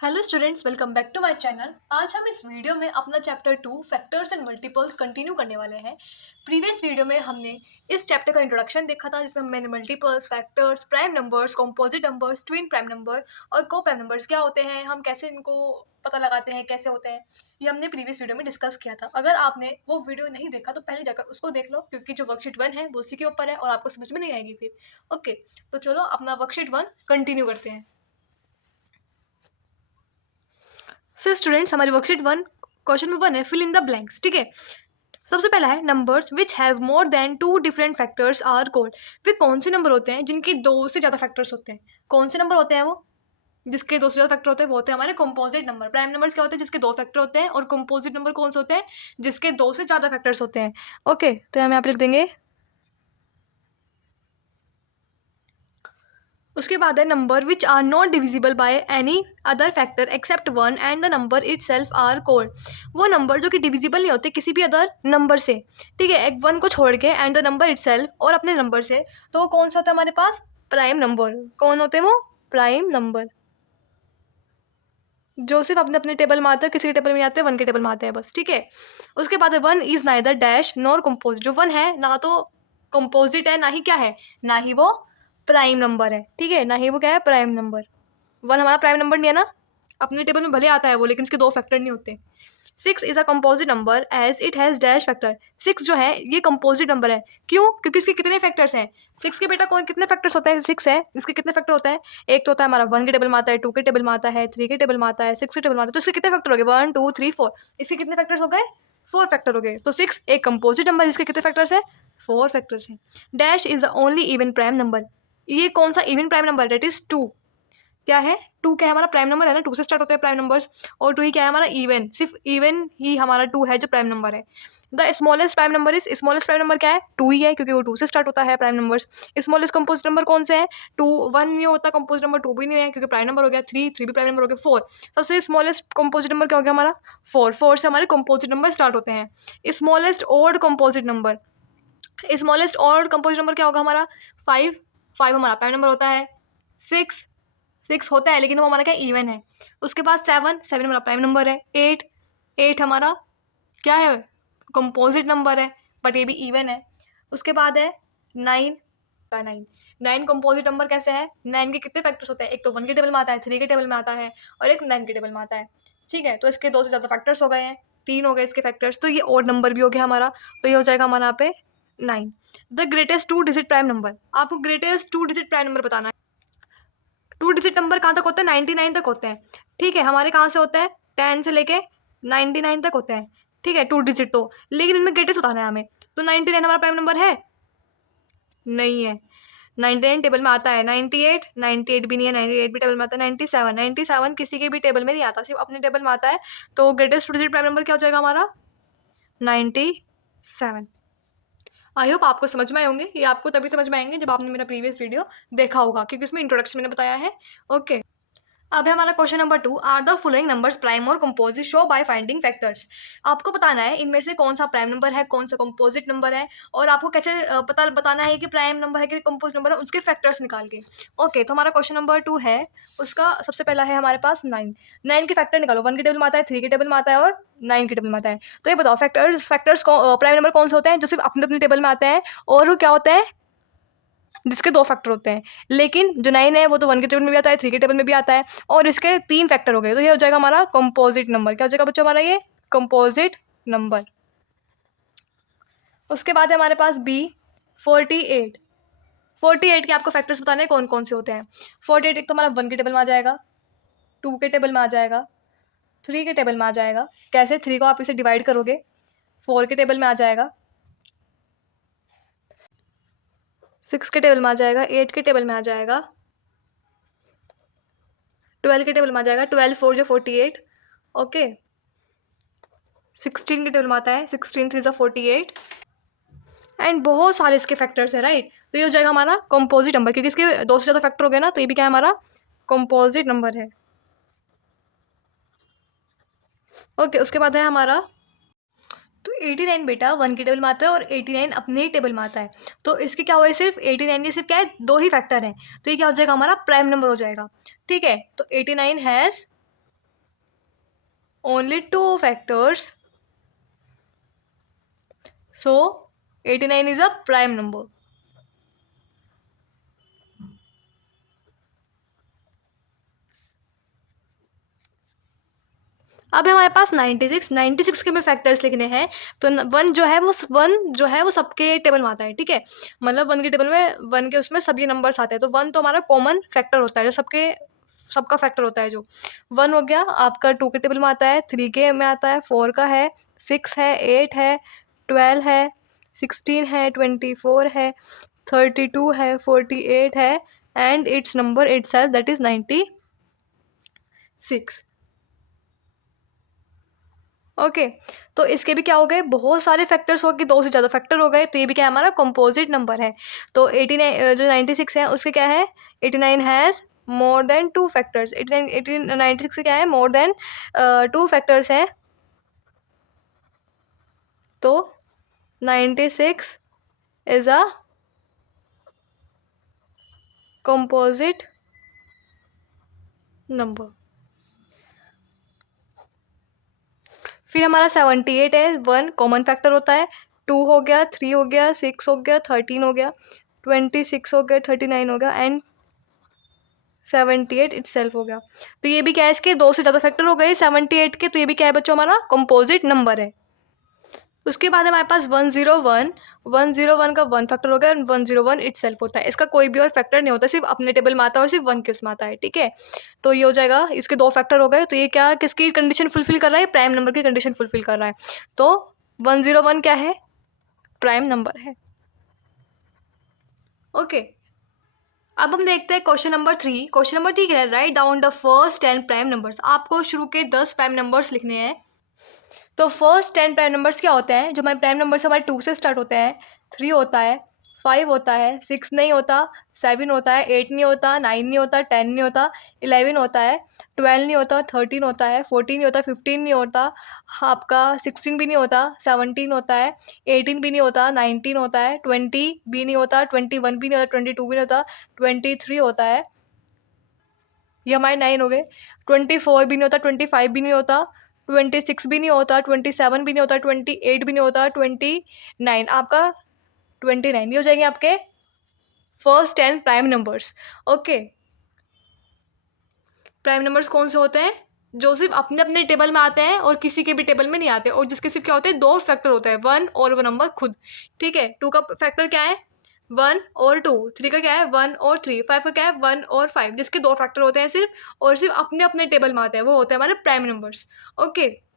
Hello students, welcome back to my channel. आज हम इस वीडियो में अपना chapter 2 factors and multiples continue करने वाले हैं। प्रीवियस वीडियो में हमने इस चैप्टर का इंट्रोडक्शन देखा था, जिसमें मैंने multiples, factors, prime numbers, composite numbers, twin prime number और को प्राइम नंबर्स क्या होते हैं, हम कैसे इनको पता लगाते हैं, कैसे होते हैं, ये हमने प्रीवियस वीडियो में डिस्कस किया था। अगर आपने वो वीडियो नहीं देखा तो पहले जाकर उसको देख लो, क्योंकि जो वर्कशीट 1 है वो उसी के ऊपर है और आपको समझ में नहीं आएगी फिर। ओके, तो चलो अपना वर्कशीट 1 कंटिन्यू करते हैं। सो स्टूडेंट्स, हमारी वर्कशीट 1 क्वेश्चन नंबर 1 है फिल इन द ब्लैंक्स। ठीक है, सबसे पहला है numbers which have more than 2 different factors are called. वे कौन से नंबर होते हैं जिनके 2 से ज़्यादा फैक्टर्स होते हैं? कौन से नंबर होते हैं वो जिसके 2 से ज़्यादा फैक्टर होते हैं? वो होते हैं हमारे कंपोजिट नंबर। प्राइम नंबर्स क्या होते हैं? जिसके 2 फैक्टर होते हैं। और कंपोजिट नंबर कौन से होते हैं? जिसके 2 से ज़्यादा फैक्टर्स होते हैं। ओके, तो हम यहाँ पे लिख देंगे। उसके बाद है number which are not divisible by any other factor except 1 and the number itself are called. वो नंबर जो कि डिविजिबल नहीं होते किसी भी अदर नंबर से, ठीक है, एक 1 को छोड़ के, and the number it self, और अपने नंबर से। तो वो कौन सा होता है हमारे पास? Prime number. कौन होते हैं वो? प्राइम नंबर, जो सिर्फ अपने अपने टेबल में आते हैं, किसी के टेबल में आते हैं, 1 के टेबल में आते हैं बस। ठीक है, उसके बाद है 1 is neither dash nor composite. जो 1 है ना तो कंपोजिट है, ना ही क्या है, ना ही वो प्राइम नंबर है। ठीक है, ना ही वो क्या है, प्राइम नंबर। 1 हमारा प्राइम नंबर नहीं है ना, अपने टेबल में भले आता है वो, लेकिन इसके 2 फैक्टर नहीं होते। 6 is a composite number as it has dash factor. 6 जो है ये कंपोजिट नंबर है। क्यों? क्योंकि इसके कितने फैक्टर्स हैं? 6 के बेटा कौन कितने फैक्टर्स होते हैं? 6 है, इसके कितने फैक्टर होते हैं? एक तो होता है हमारा 1 के टेबल में आता है, 2 के टेबल में आता है, 3 के टेबल में आता है, 6 के टेबल में आता है। तो इसके कितने फैक्टर हो गए? 1 2 3 4। इसके कितने फैक्टर्स हो गए? 4 फैक्टर हो गए। तो 6 एक कंपोजिट नंबर, इसके कितने फैक्टर्स है? 4 फैक्टर्स हैं। Dash is the only even prime number. ये कौन सा even prime number? That is 2। क्या है? 2 क्या है? हमारा प्राइम नंबर है ना, 2 से स्टार्ट होते हैं प्राइम नंबर्स। और 2 ही क्या है? हमारा इवन। सिर्फ इवन ही हमारा 2 है जो प्राइम नंबर है। The smallest prime number is, smallest prime number क्या है? 2 ही है, क्योंकि वो 2 से स्टार्ट होता है prime numbers. Smallest composite number कौन से है? 2। 1 नहीं होता कंपोजिट नंबर, 2 भी नहीं है, क्योंकि प्राइम नंबर हो गया 3, 3 भी प्राइम नंबर हो गया 4। सबसे स्मॉलेस्ट कंपोजिट नंबर क्या हो गया हमारा? 4। 4 से हमारे कंपोजिट नंबर स्टार्ट होते हैं। Smallest odd composite number, smallest odd composite number क्या होगा हमारा? 5। 5 हमारा प्राइम नंबर होता है। 6, 6 होता है, लेकिन वो हमारा क्या, इवन है। उसके बाद 7, 7 हमारा प्राइम नंबर है। 8, 8 हमारा क्या है? कंपोजिट नंबर है, बट ये भी इवन है। उसके बाद है 9 का 9। 9 कंपोजिट नंबर कैसे है? 9 के कितने फैक्टर्स होते हैं? एक तो 1 के टेबल में आता है, 3 के टेबल में आता है, और एक 9 के टेबल में आता है। ठीक है, तो इसके 2 से ज़्यादा फैक्टर्स हो गए हैं, 3 हो गए इसके फैक्टर्स, तो ये ओड नंबर भी हो गया हमारा। तो ये हो जाएगा हमारा यहाँ पे 9। The greatest 2 digit prime number. आपको ग्रेटेस्ट 2 डिजिट प्राइम नंबर बताना है। 2 डिजिट नंबर कहाँ तक होते हैं? 99 तक होते हैं। ठीक है, हमारे कहाँ से होते हैं? 10 से लेके 99 तक होते हैं। ठीक है, 2 डिजिट तो, लेकिन इनमें ग्रेटेस्ट बताना है हमें। तो 99 हमारा प्राइम नंबर है? नहीं है। 99 टेबल में आता है। 98, 98 भी नहीं है, 98 भी टेबल में आता है। 97, 97 किसी के भी टेबल में नहीं आता, सिर्फ अपने टेबल में आता है। तो ग्रेटेस्ट 2 डिजिट प्राइम नंबर क्या हो जाएगा हमारा? 97। आई होप आपको समझ में आए होंगे। ये आपको तभी समझ में आएंगे जब आपने मेरा प्रीवियस वीडियो देखा होगा, क्योंकि उसमें इंट्रोडक्शन मैंने बताया है। ओके, अब है हमारा question number 2। Are the following numbers prime और composite? Show by finding factors. आपको बताना है इनमें से कौन सा प्राइम नंबर है, कौन सा कंपोजिट नंबर है, और आपको कैसे पता बताना है कि प्राइम नंबर है कि कंपोजिट नंबर है, उसके फैक्टर्स निकाल के। ओके, तो हमारा क्वेश्चन नंबर 2 है, उसका सबसे पहला है हमारे पास 9। 9 के फैक्टर निकालो। 1 के टेबल में आता है, 3 के टेबल में आता है, और 9 के टेबल में आता है। तो ये बताओ फैक्टर्स, फैक्टर्स प्राइम नंबर कौन से होते हैं? जो सिर्फ अपने अपने टेबल में आते हैं, और वो क्या होते हैं? जिसके 2 फैक्टर होते हैं। लेकिन जो 9 है वो तो 1 के टेबल में भी आता है, 3 के टेबल में भी आता है, और इसके 3 फैक्टर हो गए। तो ये हो जाएगा हमारा कंपोजिट नंबर। क्या हो जाएगा बच्चों हमारा? ये कंपोजिट नंबर। उसके बाद है हमारे पास बी 48। 48 के आपको फैक्टर्स बताने हैं कौन कौन से होते हैं। 48 एक तो हमारा 1 के टेबल में आ जाएगा, 2 के टेबल में आ जाएगा, 3 के टेबल में आ जाएगा। कैसे? 3 को आप इसे डिवाइड करोगे, 4 के टेबल में आ जाएगा, 6 के टेबल में आ जाएगा, 8 के टेबल में आ जाएगा, 12 के टेबल में आ जाएगा। 12 4 जो 48। ओके, 16 के टेबल में आता है, 16 3 48, एंड बहुत सारे इसके फैक्टर्स हैं, राइट। तो ये हो जाएगा हमारा कंपोजिट नंबर, क्योंकि इसके 2 से ज़्यादा फैक्टर हो गए ना, तो ये भी क्या है हमारा? कंपोजिट नंबर है। ओके, उसके बाद है हमारा, तो 89 बेटा 1 के टेबल में आता है, और 89 अपने ही टेबल में आता है। तो इसके क्या हुआ है? सिर्फ 89 के सिर्फ क्या है, 2 ही फैक्टर हैं। तो ये क्या हो जाएगा हमारा? प्राइम नंबर हो जाएगा। ठीक है, तो 89 has only two factors, so 89 is a prime number. अब हमारे पास 96 के में फैक्टर्स लिखने हैं, तो वन जो है वो सबके टेबल में आता है, ठीक है, मतलब वन के टेबल में वन के उसमें सभी नंबर्स आते हैं, तो वन तो हमारा कॉमन फैक्टर होता है जो सबका फैक्टर होता है, जो वन हो गया आपका टू के टेबल में आता है, थ्री के में आता है, फोर का है, सिक्स है, एट है, 12 है, 16 है, 24 है, 32 है, 48 है, and it's number itself that is 96। Okay तो इसके भी क्या हो गए, बहुत सारे फैक्टर्स हो गए, दो से ज़्यादा फैक्टर हो गए, तो ये भी क्या है, हमारा कंपोजिट नंबर है। तो 89 जो 96 है उसके क्या है, 89 has more than two factors, 96 से क्या है, मोर देन टू फैक्टर्स है, तो 96 इज अ कंपोजिट नंबर। फिर हमारा 78 है, वन कॉमन फैक्टर होता है, टू हो गया, थ्री हो गया, सिक्स हो गया, 13 हो गया, 26 हो गया, 39 हो गया, एंड 78 इटसेल्फ हो गया। तो ये भी क्या है, इसके दो से ज़्यादा फैक्टर हो गए 78 के, तो ये भी क्या है बच्चों, हमारा कंपोजिट नंबर है। उसके बाद हमारे पास 101, 101 का वन फैक्टर हो गया, 101 इटसेल्फ होता है, इसका कोई भी और फैक्टर नहीं होता, सिर्फ अपने टेबल में आता है और सिर्फ वन के उसमें आता है, ठीक है। तो ये हो जाएगा, इसके दो फैक्टर हो गए, तो ये क्या किसकी कंडीशन फुलफिल कर रहा है, प्राइम नंबर की कंडीशन फुलफिल कर रहा है, तो 101 क्या है, प्राइम नंबर है। ओके अब हम देखते हैं क्वेश्चन नंबर 3। क्वेश्चन नंबर 3 है, write down the first 10 prime numbers. आपको शुरू के 10 प्राइम नंबर्स लिखने हैं। तो फर्स्ट 10 प्राइम नंबर्स क्या होते हैं, जो हमारे प्राइम नंबर्स हमारे 2 से स्टार्ट होते हैं, 3 होता है, 5 होता है, 6 नहीं होता, 7 होता है, 8 नहीं होता, 9 नहीं होता, 10 नहीं होता, 11 होता है, 12 नहीं होता, 13 होता है, 14 नहीं होता, 15 नहीं होता, आपका 16 भी नहीं होता, 17 होता है, 18 भी नहीं होता, 19 होता है, 20 भी नहीं होता, 21 भी नहीं होता, 22 भी नहीं होता, 23 होता है, ये हमारे 9 हो गए, 24 भी नहीं होता, 25 भी नहीं होता, 26 भी नहीं होता, 27 भी नहीं होता, 28 भी नहीं होता, 29 आपका 29 ये हो जाएंगे आपके first 10 prime numbers. Okay prime numbers कौन से होते हैं, जो सिर्फ अपने अपने टेबल में आते हैं और किसी के भी टेबल में नहीं आते, और जिसके सिर्फ क्या होते हैं, दो फैक्टर होता है, वन और वो नंबर खुद, ठीक है। टू का फैक्टर क्या है, 1 और 2, 3 का क्या है, 1 और 3, 5 का क्या है, 1 और 5, जिसके दो फैक्टर होते हैं सिर्फ, और सिर्फ अपने अपने टेबल में आते हैं, वो होते हैं हमारे प्राइम नंबर्स। ओके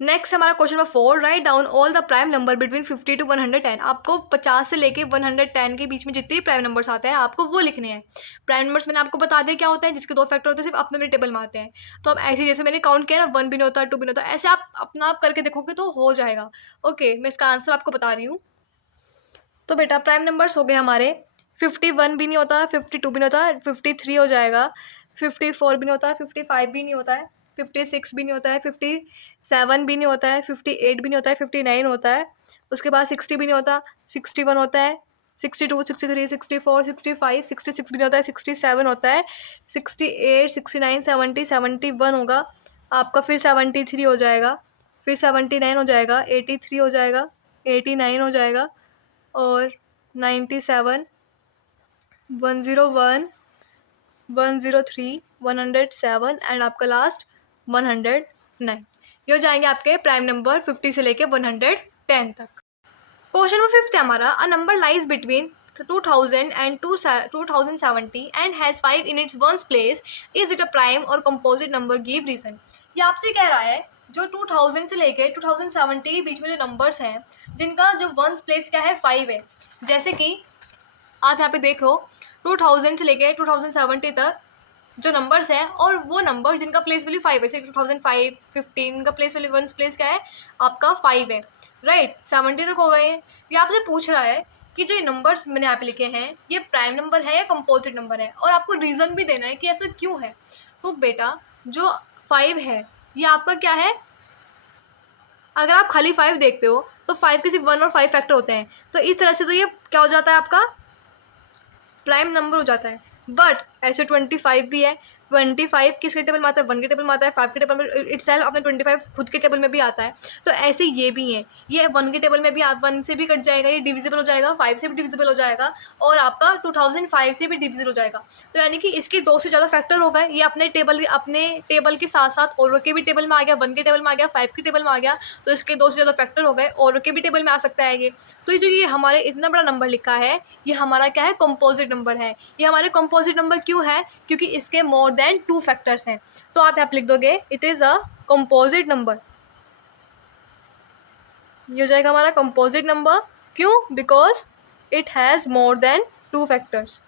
नेक्स्ट हमारा question number 4, write down all the prime number between 50 to 110। आपको 50 से लेके 110 के बीच में जितने भी प्राइम नंबर्स आते हैं आपको वो लिखने हैं। प्राइम नंबर्स मैंने आपको बता दिया क्या होता है, जिसके दो फैक्टर होते हैं, सिर्फ अपने अपने टेबल में आते हैं। तो अब ऐसे जैसे मैंने काउंट किया ना, 1 भी नहीं होता, 2 भी नहीं होता, ऐसे आप अपना आप करके देखोगे तो हो जाएगा। ओके मैं इसका आंसर आपको बता रही हूँ। तो बेटा प्राइम नंबर्स हो गए हमारे, 51 भी नहीं होता, 52 भी नहीं होता, 53 हो जाएगा, 54 भी नहीं होता, 55 भी नहीं होता है, 56 भी नहीं होता है, 57 भी नहीं होता है, 58 भी नहीं होता है, 59 होता है, उसके बाद 60 भी नहीं होता, 61 होता है, 62, 63, 64, 65, 66 भी नहीं होता है, 67 होता है, 68, 69, 70, 71 होगा आपका, फिर 73 हो जाएगा, फिर 79 हो जाएगा, 83 हो जाएगा, 89 हो जाएगा, और 97, 101, 103, 107 एंड आपका लास्ट 109। ये हो जाएंगे आपके प्राइम नंबर 50 से लेके 110 तक। क्वेश्चन नंबर 5 है हमारा, a number lies between 2000 and 2070 and has 5 in its ones place, is it a prime or composite number, give reason। ये आपसे कह रहा है जो 2000 से लेके 2070 के बीच में जो नंबर्स हैं जिनका जो वंस प्लेस क्या है 5 है, जैसे कि आप यहाँ पे देख लो 2000 से लेके 2070 तक जो नंबर्स हैं, और वो नंबर जिनका प्लेस वैल्यू 5 है, जैसे 2005, 15 का प्लेस वैल्यू वंस प्लेस क्या है आपका 5 है, राइट 70 तक हो गए हैं। ये आपसे पूछ रहा है कि जो ये नंबर्स मैंने यहाँ पे लिखे हैं ये प्राइम नंबर है या कंपोजिट नंबर है, और आपको रीज़न भी देना है कि ऐसा क्यों है। तो बेटा जो 5 है ये आपका क्या है, अगर आप खाली 5 देखते हो तो 5 के सिर्फ 1 और 5 फैक्टर होते हैं, तो इस तरह से तो ये क्या हो जाता है आपका प्राइम नंबर हो जाता है। बट ऐसे 25 भी है, 25 किसके टेबल में आता है, 1 के टेबल में आता है, 5 के टेबल में इटसेल्फ अपने 25 खुद के टेबल में भी आता है। तो ऐसे ये भी हैं, ये 1 के टेबल में भी 1 से भी कट जाएगा, ये डिविजिबल हो जाएगा, 5 से भी डिविजिबल हो जाएगा, और आपका 2005 से भी डिविजिबल हो जाएगा। तो यानी कि इसके 2 से ज़्यादा फैक्टर हो गए, ये अपने टेबल के साथ साथ और के भी टेबल में आ गया, 1 के टेबल में आ गया, 5 के टेबल में आ गया, तो इसके 2 से ज़्यादा फैक्टर हो गए, और के भी टेबल में आ सकता है ये। तो ये जो ये हमारे इतना बड़ा नंबर लिखा है, ये हमारा क्या है, कंपोजिट नंबर है। ये हमारे कंपोजिट नंबर क्यों है, क्योंकि इसके मोर देन 2 फैक्टर्स हैं। तो आप यहाँ पे लिख दोगे it is a composite number, ये हो जाएगा हमारा कंपोजिट नंबर। क्यों, because it has more than 2 factors,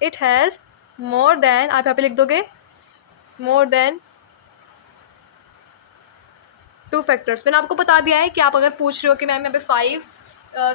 it has more than, आप यहाँ पे लिख दोगे मोर देन 2 फैक्टर्स। मैंने आपको बता दिया है कि आप अगर पूछ रहे हो कि मैम यहाँ पे 5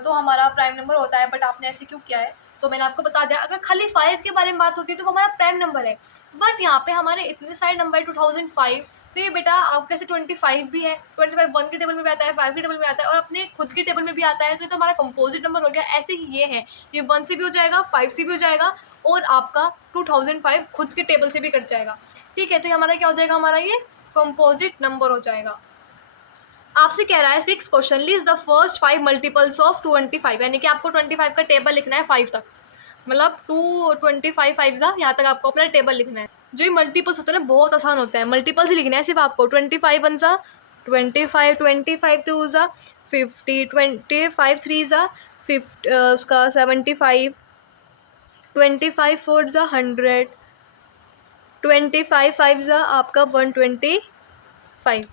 तो हमारा प्राइम नंबर होता है, बट आपने ऐसे क्यों किया है, तो मैंने आपको बता दिया, अगर खाली 5 के बारे में बात होती है तो वो हमारा प्राइम नंबर है, बट यहाँ पे हमारे इतने सारे नंबर है 2005, तो ये बेटा आप कैसे 25 भी है, 25 1 के टेबल में भी आता है, 5 के टेबल में आता है, और अपने खुद के टेबल में भी आता है, तो ये तो हमारा कंपोजिट नंबर हो गया। ऐसे ही ये है, ये 1 से भी हो जाएगा, 5 से भी हो जाएगा, और आपका 2005 खुद के टेबल से भी कट जाएगा। ठीक है, तो ये हमारा क्या हो जाएगा, हमारा ये कंपोजिट नंबर हो जाएगा। आपसे कह रहा है 6 question, list the first 5 multiples of 25, यानी कि आपको 25 का टेबल लिखना है 5 तक, मतलब 25 5 यहाँ तक आपको अपना टेबल लिखना है। जो ये मल्टीपल्स होते हैं ना बहुत आसान होता है, मल्टीपल्स ही लिखना है सिर्फ आपको। 25 1 ज़ा 25, 25 2 ज़ा 50, 25 3 ज़ा 50 उसका 75, 25 4 ज़ा 100, 25 5 ज़ा आपका 125,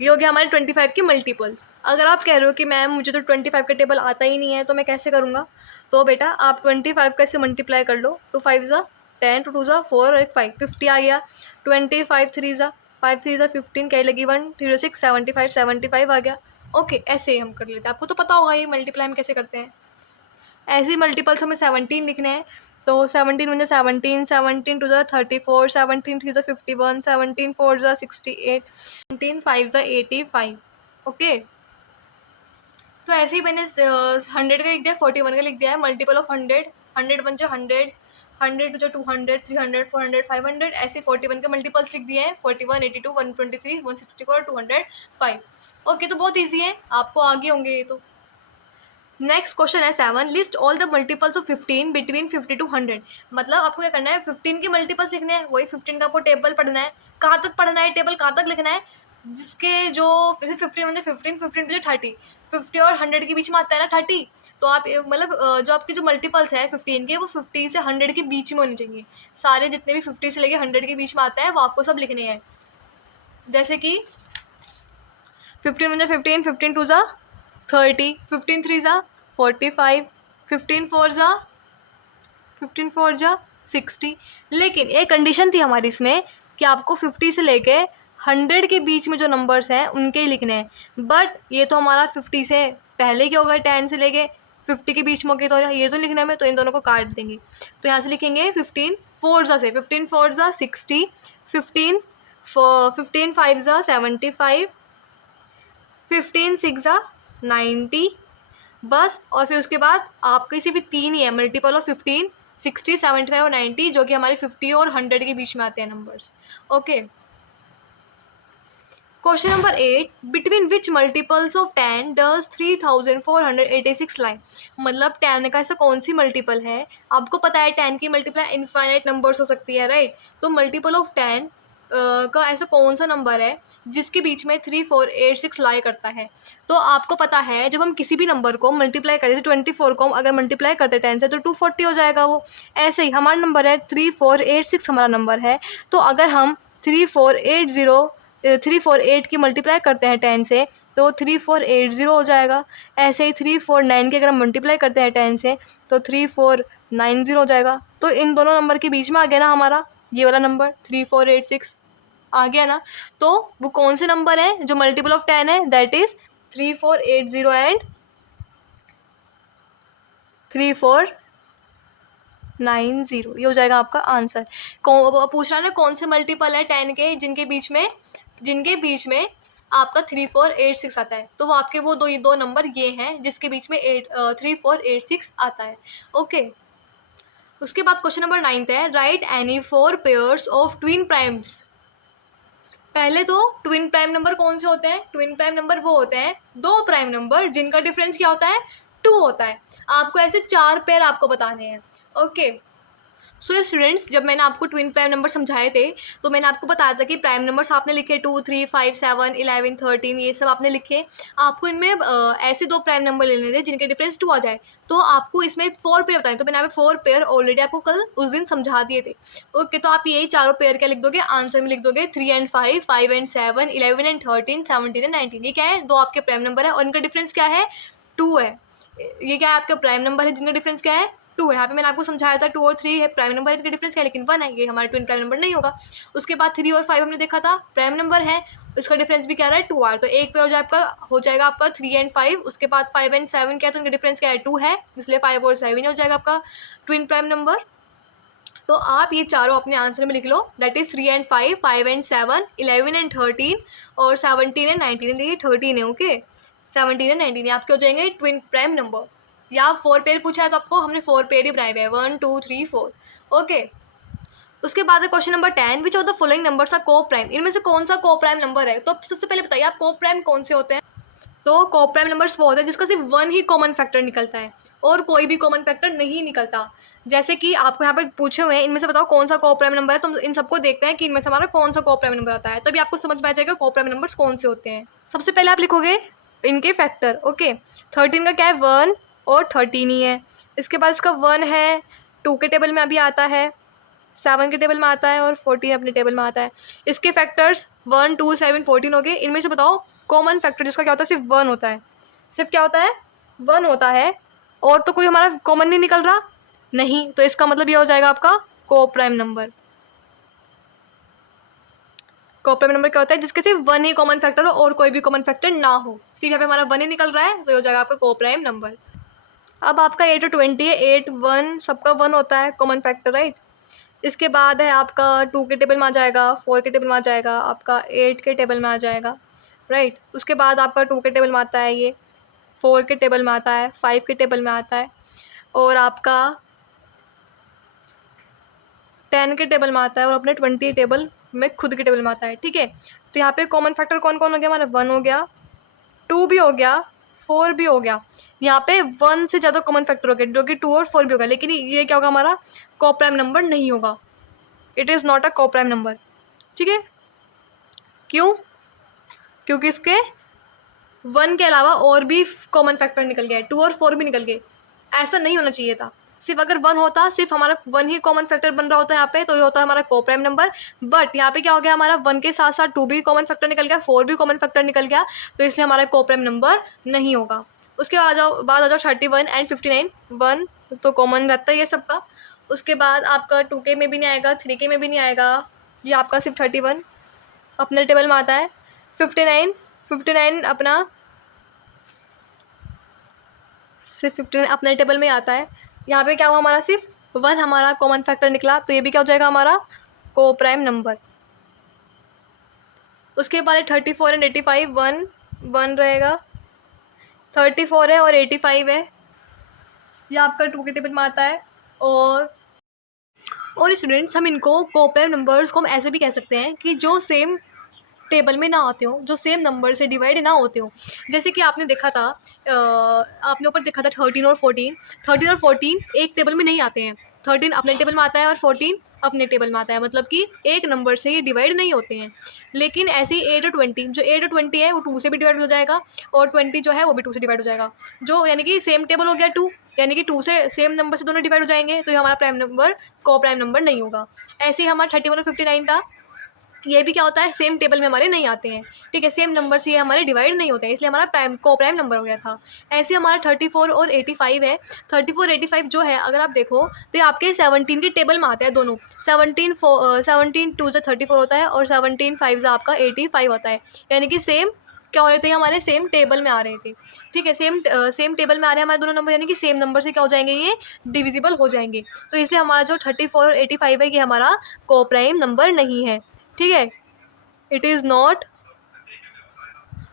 ये हो गया हमारे 25 की मल्टीपल्स। अगर आप कह रहे हो कि मैम मुझे तो 25 का टेबल आता ही नहीं है तो मैं कैसे करूँगा, तो बेटा आप 25 का इससे मल्टीप्लाई कर लो, तो 5 ज़ा 10, 2 ज़ा 4 और 5 50 आ गया। 25 3 ज़ा 5 3 ज़ा 15, क्या लगी 1 3 6 75 75 आ गया। ओके, ऐसे ही हम कर लेते हैं, आपको तो पता होगा ये मल्टीप्लाई हम कैसे करते हैं। ऐसे ही मल्टीपल्स हमें 17 लिखने हैं, तो 17 वन 17, 17 टू ज़ा 34, 17 3 ज़ा 51, 17 4 ज़ा 68, 17 5 ज़ा 85। ओके, तो ऐसे ही मैंने 100 का लिख दिया, 41 का लिख दिया है, मल्टीपल ऑफ 100, 100 बन जाए 100, 100 टू जो 200, 300, 400, 500, ऐसे 41 के मल्टीपल्स लिख दिए हैं, 41 82 123 164 205। ओके, तो बहुत ईजी है, आपको आगे होंगे ये तो। नेक्स्ट क्वेश्चन है 7, list all the multiples of 15 between 50 to 100। मतलब आपको क्या करना है, 15 के मल्टीपल्स लिखने हैं, वही 15 का आपको टेबल पढ़ना है। कहाँ तक पढ़ना है टेबल, कहाँ तक लिखना है, जिसके जो जैसे 15 मतलब 15 15 टू 30, 50 और 100 के बीच में आता है ना 30, तो आप मतलब जो आपके जो मल्टीपल्स है 15 के, वो 50 से 100 के बीच में होने चाहिए। सारे जितने भी 50 से लेके 100 के बीच में आता है वो आपको सब लिखने हैं। जैसे कि 15 मतलब 15, 15 टू ज़ा 30, 15 3 ज़ा 45, 15 4 ज़ा 15 4 ज़ा 60। लेकिन एक कंडीशन थी हमारी इसमें कि आपको 50 से लेके 100 के बीच में जो नंबर्स हैं उनके ही लिखने हैं, बट ये तो हमारा 50 से पहले के हो गए, 10 से लेके 50 के बीच में, तो ये तो लिखने में, तो इन दोनों को काट देंगे। तो यहाँ से लिखेंगे 15 4 ज़ा से 15 4 ज़ा 60, 15 5 ज़ा 75, 15 6 ज़ा 90, बस। और फिर उसके बाद आपके सिर्फ 3 ही है मल्टीपल ऑफ 15, 60 75 और 90, जो कि हमारे 50 और 100 के बीच में आते हैं numbers. Okay, question number 8, between which multiples of 10 does 3486 line. मतलब 10 का ऐसा कौन सी मल्टीपल है, आपको पता है 10 की मल्टीपल इनफाइनाइट नंबर्स हो सकती है, राइट। तो मल्टीपल ऑफ 10 का ऐसा कौन सा नंबर है जिसके बीच में 3486 लाई करता है। तो आपको पता है जब हम किसी भी नंबर को मल्टीप्लाई करें, जैसे 24 को अगर मल्टीप्लाई करते 10 से तो 240 हो जाएगा वो। ऐसे ही हमारा नंबर है 3486 हमारा नंबर है, तो अगर हम 3480 की मल्टीप्लाई करते हैं 10 से तो 3480 हो जाएगा। ऐसे ही 349 की अगर हम मल्टीप्लाई करते हैं 10 से तो 3490 हो जाएगा। तो इन दोनों नंबर के बीच में आ गया ना हमारा ये वाला नंबर 3486 आ गया ना। तो वो कौन से नंबर है जो मल्टीपल ऑफ 10 है, दैट इज 3480 एंड 3490, ये हो जाएगा आपका आंसर। पूछ रहा है ना कौन से मल्टीपल है 10 के जिनके बीच में आपका 3486 आता है, तो वो आपके वो दो नंबर ये हैं जिसके बीच में 3486 आता है। ओके, उसके बाद क्वेश्चन नंबर 9 है, right any 4 pairs of twin primes. पहले तो ट्विन प्राइम नंबर कौन से होते हैं? ट्विन प्राइम नंबर वो होते हैं दो प्राइम नंबर जिनका डिफरेंस क्या होता है? 2 होता है। आपको ऐसे 4 पेयर आपको बताने हैं। ओके, सो स्टूडेंट्स, जब मैंने आपको ट्विन प्राइम नंबर समझाए थे तो मैंने आपको बताया था कि प्राइम नंबर्स आपने लिखे 2, 3, 5, 7, 11, 13, ये सब आपने लिखे। आपको इनमें ऐसे दो प्राइम नंबर लेने थे जिनके डिफरेंस 2 आ जाए, तो आपको इसमें 4 पेयर बताए। तो मैंने यहाँ पे 4 पेयर ऑलरेडी आपको कल उस दिन समझा दिए थे। ओके, तो आप यही चारों पेयर क्या लिख दोगे? आंसर में लिख दोगे 3 एंड 5, 5 एंड 7, 11 एंड 13, 17 एंड 19। ये क्या है? दो आपके प्राइम नंबर है और इनका डिफरेंस क्या है? 2 है। ये क्या है? आपका प्राइम नंबर है जिनका डिफरेंस क्या है? 2 है। यहाँ पे मैंने आपको समझाया था 2 और 3 है प्राइम नंबर, इनका डिफरेंस क्या है? लेकिन 1 है। ये हमारा ट्विन प्राइम नंबर नहीं होगा। उसके बाद 3 और 5 हमने देखा था प्राइम नंबर है, इसका डिफरेंस भी क्या रहा है? 2 आर। तो एक पे हो जाएगा आपका 3 एंड 5। उसके बाद 5 एंड 7 क्या है? तो इनका डिफरेंस क्या है? 2 है, इसलिए 5 और 7 हो जाएगा आपका ट्विन प्राइम नंबर। तो आप ये चारों अपने आंसर में लिख लो, that is 3 and 5, 5 and 7, 11 and 13 और 17 एंड 19। ये 13 है। ओके, 17 एंड 19 आपके हो जाएंगे ट्विन प्राइम नंबर। या 4 पेयर पूछा है तो आपको हमने 4 पेयर ही बनाए हुए हैं, 1, 2, 3, 4। ओके, उसके बाद है question number 10, which of the following numbers are coprime? इनमें से कौन सा को प्राइम नंबर है? तो सबसे पहले बताइए आप को प्राइम कौन से होते हैं? तो को प्राइम नंबर्स वो होते हैं जिसका सिर्फ 1 ही कॉमन फैक्टर निकलता है और कोई भी कॉमन फैक्टर नहीं निकलता। जैसे कि आपको यहाँ पर पूछे हुए हैं इनमें से बताओ कौन सा को प्राइम नंबर है, तो हम इन सबको देखते हैं कि इनमें से हमारा कौन सा को प्राइम नंबर आता है, तभी आपको समझ में आ जाएगा को प्राइम नंबर्स कौन से होते हैं। सबसे पहले आप लिखोगे इनके फैक्टर। ओके, 13 का क्या है? 1 और 13 ही है। इसके बाद इसका 1 है, 2 के टेबल में अभी आता है, 7 के टेबल में आता है और 14 अपने टेबल में आता है। इसके फैक्टर्स 1, 2, 7, 14 हो गए। इनमें से बताओ कॉमन फैक्टर जिसका क्या होता है? सिर्फ 1 होता है। सिर्फ क्या होता है? 1 होता है और तो कोई हमारा कॉमन नहीं निकल रहा, नहीं, तो इसका मतलब ये हो जाएगा आपका को प्राइम नंबर। को प्राइम नंबर क्या होता है? जिसके सिर्फ 1 ही कॉमन फैक्टर हो और कोई भी कॉमन फैक्टर ना हो, सिर्फ यहाँ पे हमारा 1 ही निकल रहा है, तो ये हो जाएगा आपका को प्राइम नंबर। अब आपका 8 और 20 है, 8, 1 सबका 1 होता है कॉमन फैक्टर, राइट। इसके बाद है आपका 2 के टेबल में आ जाएगा, 4 के टेबल में आ जाएगा, आपका 8 के टेबल में आ जाएगा, राइट। उसके बाद आपका 2 के टेबल में आता है, ये 4 के टेबल में आता है, 5 के टेबल में आता है और आपका 10 के टेबल में आता है और अपने 20 टेबल में खुद के टेबल में आता है, ठीक है। तो यहाँ पे कॉमन फैक्टर कौन कौन हो गया हमारा? 1 हो गया, 2 भी हो गया, 4 भी हो गया। यहाँ पे 1 से ज़्यादा कॉमन फैक्टर हो गया जो कि 2 और 4 भी होगा, लेकिन ये क्या होगा? हमारा को प्राइम नंबर नहीं होगा। इट इज़ नॉट अ को प्राइम नंबर, ठीक है। क्यों? क्योंकि इसके 1 के अलावा और भी कॉमन फैक्टर निकल गया है, 2 और 4 भी निकल गए। ऐसा नहीं होना चाहिए था। सिर्फ अगर 1 होता, सिर्फ हमारा 1 ही कॉमन फैक्टर बन रहा होता है यहाँ पे, तो ये होता है हमारा को प्राइम नंबर। बट यहाँ पे क्या हो गया? हमारा 1 के साथ साथ 2 भी कॉमन फैक्टर निकल गया, 4 भी कॉमन फैक्टर निकल गया, तो इसलिए हमारा को प्राइम नंबर नहीं होगा। उसके बाद आ जाओ 31 एंड 59। 1 तो कॉमन रहता है ये सबका। उसके बाद आपका 2 के में भी नहीं आएगा, 3 के में भी नहीं आएगा, ये आपका सिर्फ 31 अपने टेबल में आता है। 59 अपना सिर्फ 59 अपने टेबल में आता है। यहाँ पे क्या हुआ? हमारा सिर्फ 1 हमारा कॉमन फैक्टर निकला, तो ये भी क्या हो जाएगा? हमारा को प्राइम नंबर। उसके बाद 34 एंड 85, 1 रहेगा, 34 है और 85 है, ये आपका 2 के टेबल में आता है। और स्टूडेंट्स, हम इनको को प्राइम नंबर्स को हम ऐसे भी कह सकते हैं कि जो सेम टेबल में ना आते हो, जो सेम नंबर से डिवाइड ना होते हो। जैसे कि आपने देखा था, आपने ऊपर देखा था 13 और 14 एक टेबल में नहीं आते हैं। 13 अपने टेबल में आता है और 14 अपने टेबल में आता है, मतलब कि एक नंबर से ये डिवाइड नहीं होते हैं। लेकिन ऐसे ही 8 और 20, जो 8 और 20 है वो 2 से भी डिवाइड हो जाएगा और 20 जो है वो भी 2 से डिवाइड हो जाएगा, जो यानी कि सेम टेबल हो गया 2, यानी कि 2 से सेम नंबर से दोनों डिवाइड हो जाएंगे, तो ये हमारा प्राइम नंबर को प्राइम नंबर नहीं होगा। ऐसे ही हमारा 31 और 59 था, ये भी क्या होता है? सेम टेबल में हमारे नहीं आते हैं, ठीक है, सेम नंबर से ये हमारे डिवाइड नहीं होते हैं, इसलिए हमारा को प्राइम नंबर हो गया था। ऐसे हमारा 34 और 85 है। 34, 85 जो है अगर आप देखो तो ये आपके 17 के टेबल में आते हैं दोनों। 17 2 से 34 होता है और 17 5 से आपका 85 होता है, यानी कि सेम क्या हो रहे थे? हमारे सेम टेबल में आ रहे थे, ठीक है। सेम टेबल में आ रहे हैं हमारे दोनों नंबर, यानी कि सेम नंबर से क्या हो जाएंगे? ये डिविजिबल हो जाएंगे, तो इसलिए हमारा जो 34 और 85 है ये हमारा को प्राइम नंबर नहीं है, ठीक है। इट इज़ नॉट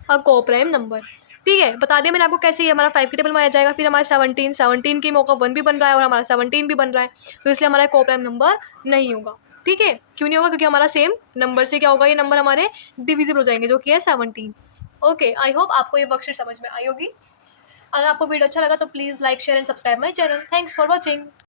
अ को प्राइम नंबर, ठीक है। बता दिया मैंने आपको कैसे ये हमारा 5 के टेबल में आ जाएगा। फिर हमारा 17 की मौका 1 भी बन रहा है और हमारा 17 भी बन रहा है, तो इसलिए हमारा को प्राइम नंबर नहीं होगा। ठीक है, क्यों नहीं होगा? क्योंकि हमारा सेम नंबर से क्या होगा, ये नंबर हमारे डिविजिबल हो जाएंगे, जो कि है 17। ओके, आई होप आपको ये वर्कशीट समझ में आई होगी। अगर आपको वीडियो अच्छा लगा तो please like share and subscribe my channel. Thanks for watching.